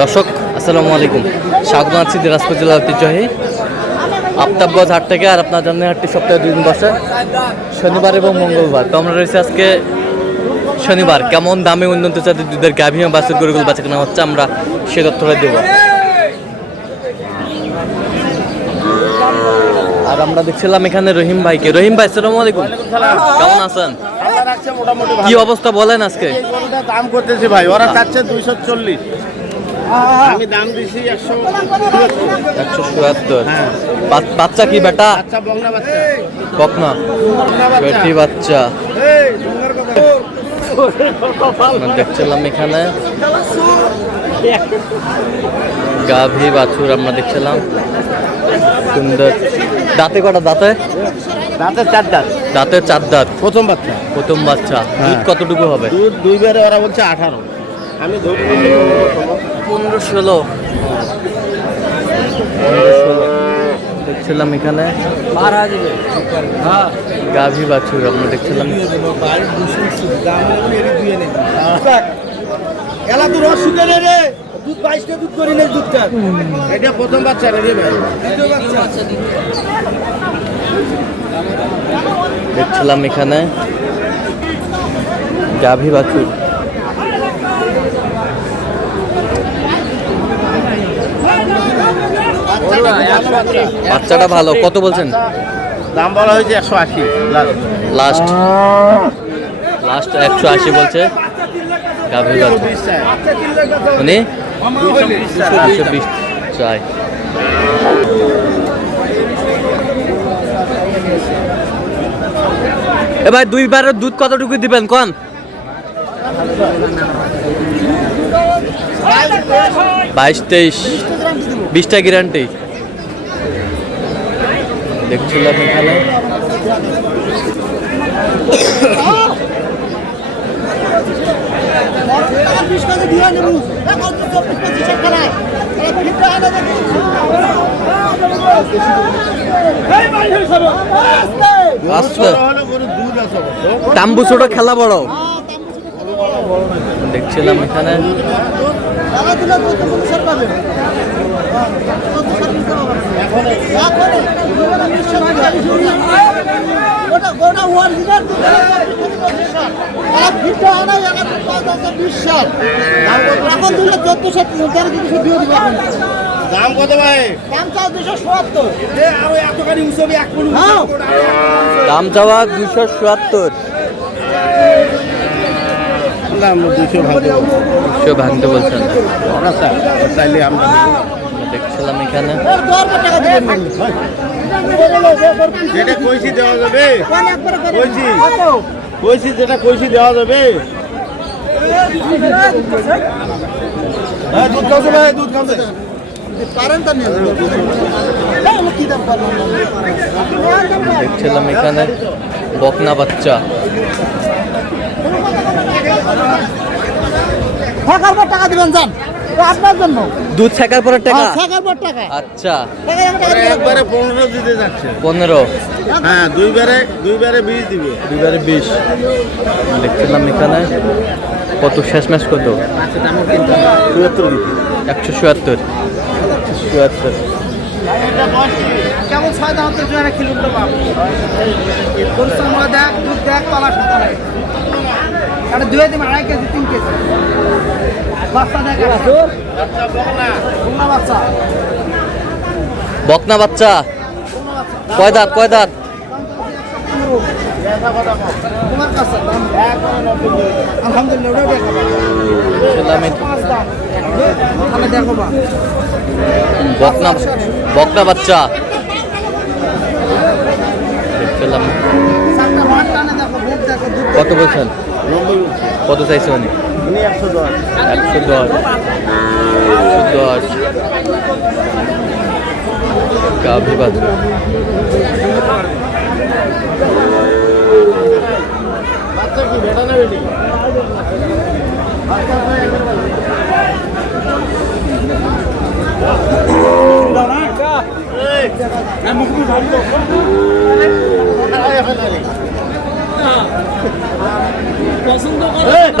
দর্শক আসসালামু আলাইকুম, স্বাগত আছি দিনাজপুর জেলার ঐতিহ্যবাহী আফতাবগঞ্জ হাট থেকে। আর আপনার জন্য হাটটি সপ্তাহে 2 দিন বসে, শনিবার এবং মঙ্গলবার। তো আমরা রয়েছে আজকে শনিবার। কেমন দামে উন্নত জাতের দুধের গাভী এবং বাছুর গরুগুলো বেচা কেনা হচ্ছে, আমরা সে তথ্যটা দেবো। আর আমরা দেখছিলাম এখানে রহিম ভাইকে। রহিম ভাই আসসালামু আলাইকুম, কেমন আছেন? কি অবস্থা বলেন আজকে? দাম করতেছি ভাই, ওরা চাচ্ছে 240, আমি দাম দিছি 177। বাচ্চা কি বেটা? আচ্ছা বকনা বাচ্চা, বকনা বেটি বাচ্চা। দেখছিলাম এখানে গাভী বাছুর আমরা দেখছিলাম, সুন্দর। দাঁতে কটা? দাঁতে দাঁতে 4 দাঁত। দাঁতে 4 দাঁত, প্রথম বাচ্চা। প্রথম বাচ্চা। দুধ কতটুকু হবে? দুধ 2 বারে ওরা বলছে 18, আমি ধরে 15-16 দেখছিলাম এখানে গাভী বাছুর আমরা দেখছিলাম। প্রথম বাচ্চা রে ভাই, দেখছিলাম এখানে গাভী বাছুর। বাচ্চাটা ভালো। কত বলছেন দাম? বলা হয়েছে 180 লাস্ট 180 বলছে গাভী বাছুর। উনি 220 চাই। এ ভাই 2 বারের দুধ কতটুকু দিবেন কোন? 22-23, 20টা গ্যারান্টি। দেখছিলাম এখানে তাম্বু ছোট খেলা বড়। দেখছিলাম এখানে দাম কত ভাই? দাম চাওয়া 277। দাম 200 ভাঙতে বলছেন। চাইলে আমরা দেখছিলাম এখানে যেটা কইছি দেওয়া যাবে, কইছি যেটা কইছি দেওয়া যাবে। দুধ খাওয়া ভাই, দুধ খাওয়া দেখছিলাম এখানে বকনা বাচ্চা। টাকা দিবেন যান আপনার জন্য। দুধ ছেকার পরে টাকা? আচ্ছা, একবারে 15 দিতে যাচ্ছে। 15? হ্যাঁ, 2 বারে 20 দিবে। 2 বারে 20। দেখছিলাম এখানে কত শেষমেশ কত? 177। কেমন 6 দাম তো জোরে কিলোমিটার বাপ কোন সময় দেখ দুধ দেখ পালা সাথে নাই আরে 2 দিন 2.5 কেজি 3 কেজি বাচ্চা দেখ। বাচ্চা বকনা বাচ্চা, বকনা বাচ্চা। কয় দাঁত? তোমার কাছে দাম আলহামদুলিল্লাহ তাহলে দেখো বা বকনা বাচ্চা। দেখছিলাম কত বলছেন? কত চাইছে উনি? 110। গাভী বাছুর। বাচ্চা কি বেটা না বেটি?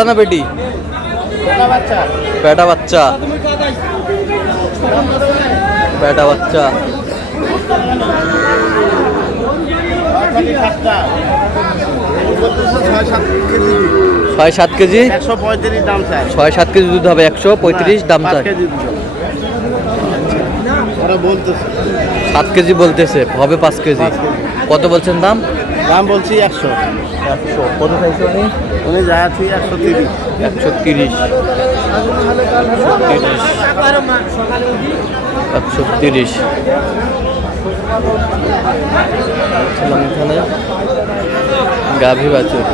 না বেটি পেটা বাচ্চা পেটা বাচ্চা ছয় সাত কেজি 135 দাম চাই। 6-7 কেজি দুধ হবে, 135 দাম চাই। 5 কেজি দুধ। ওরা বলতেছে 7 কেজি বলতেছে, হবে 5 কেজি। কত বলছেন দাম? দাম বলছি 100। কত চাইছে উনি? উনি যা আছে 130। 130 130 ছিলাম এখানে গাভী বাছুর।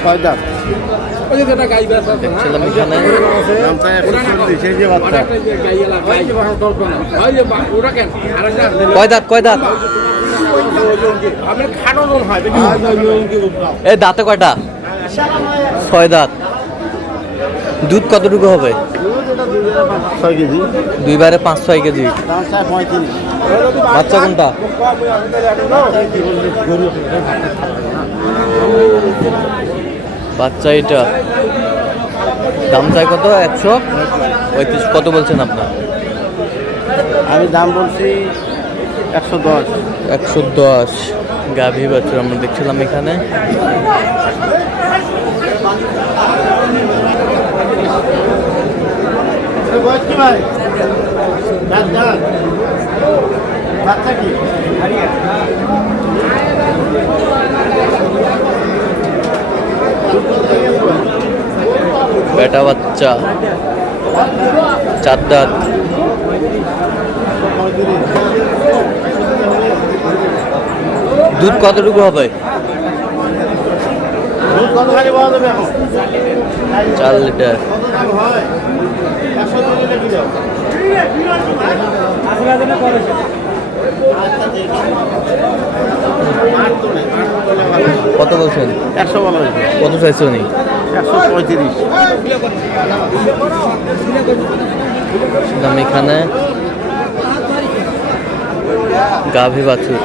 ছয় দাম। দেখছিলাম এখানে দাম চাই 140। এই যে বাচ্চা কয় দাঁত কয় দাঁত? এই দাঁতে কয়টা? 6 দাঁত। দুধ কতটুকু হবে? 6 কেজি। 2 বারে 5-6 কেজি। দাম চাই 35। বাচ্চা কোনটা? বাচ্চা এটা। দাম চাই কত? 135। কত বলছেন আপনার? আমি দাম বলছি 110। 110 গাভী বাছুর আমরা দেখছিলাম এখানে। ভাই বাচ্চা কি? বেটা বাচ্চা 4 দাঁত। দুধ কতটুকু হবে? দুধ কতখানি পাওয়া যাবে এখন? 4 লিটার। কত দাম হয়? 100 টাকা কিলো। কত বলছেন? 100 বলা হয়েছে। কত চাইছে উনি? 135। দাম এখানে গাভী বাছুর।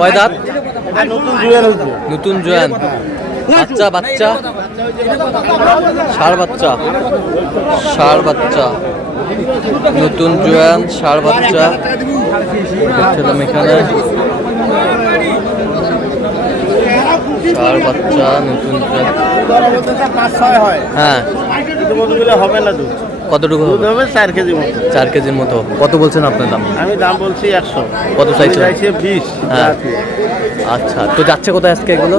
কয় দাঁত? নতুন জুয়েল হয়েছে। নতুন জোয়ান। বাচ্চা বাচ্চা ষাঁড় বাচ্চা ষাঁড় বাচ্চা নতুন জোয়ান ষাঁড় বাচ্চা দেখছিলাম এখানে। ষাঁড় বাচ্চা নতুন জোয়ান। 5-6 হয়। হ্যাঁ, কিন্তু মধু দিলে হবে না দুধ। কতটুকু দুধ হবে? হবে 4 কেজি মতো। 4 কেজির মতো। কত বলছেন আপনার দাম? আমি দাম বলছি 100। কত চাইছেন? চাইছে 20। হ্যাঁ। আচ্ছা, তো যাচ্ছে কোথায় আজকে এগুলো?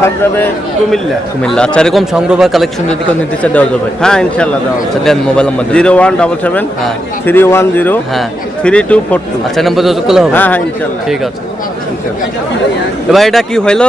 সব যাবে কুমিল্লা। কুমিল্লা। আচ্ছা, এরকম সংগ্রহ বা কালেকশন যদি কেউ নিতে চায় দেওয়া যাবে? হ্যাঁ ইনশাল্লাহ দেওয়া হবে। আচ্ছা, দেন মোবাইল নাম্বার দেন। 0177 হ্যাঁ 310 হ্যাঁ 3242। আচ্ছা, নাম্বার যোগাযোগ করলে হবে? হ্যাঁ হ্যাঁ ইনশাল্লাহ। ঠিক আছে। এবার এটা কি হইলো?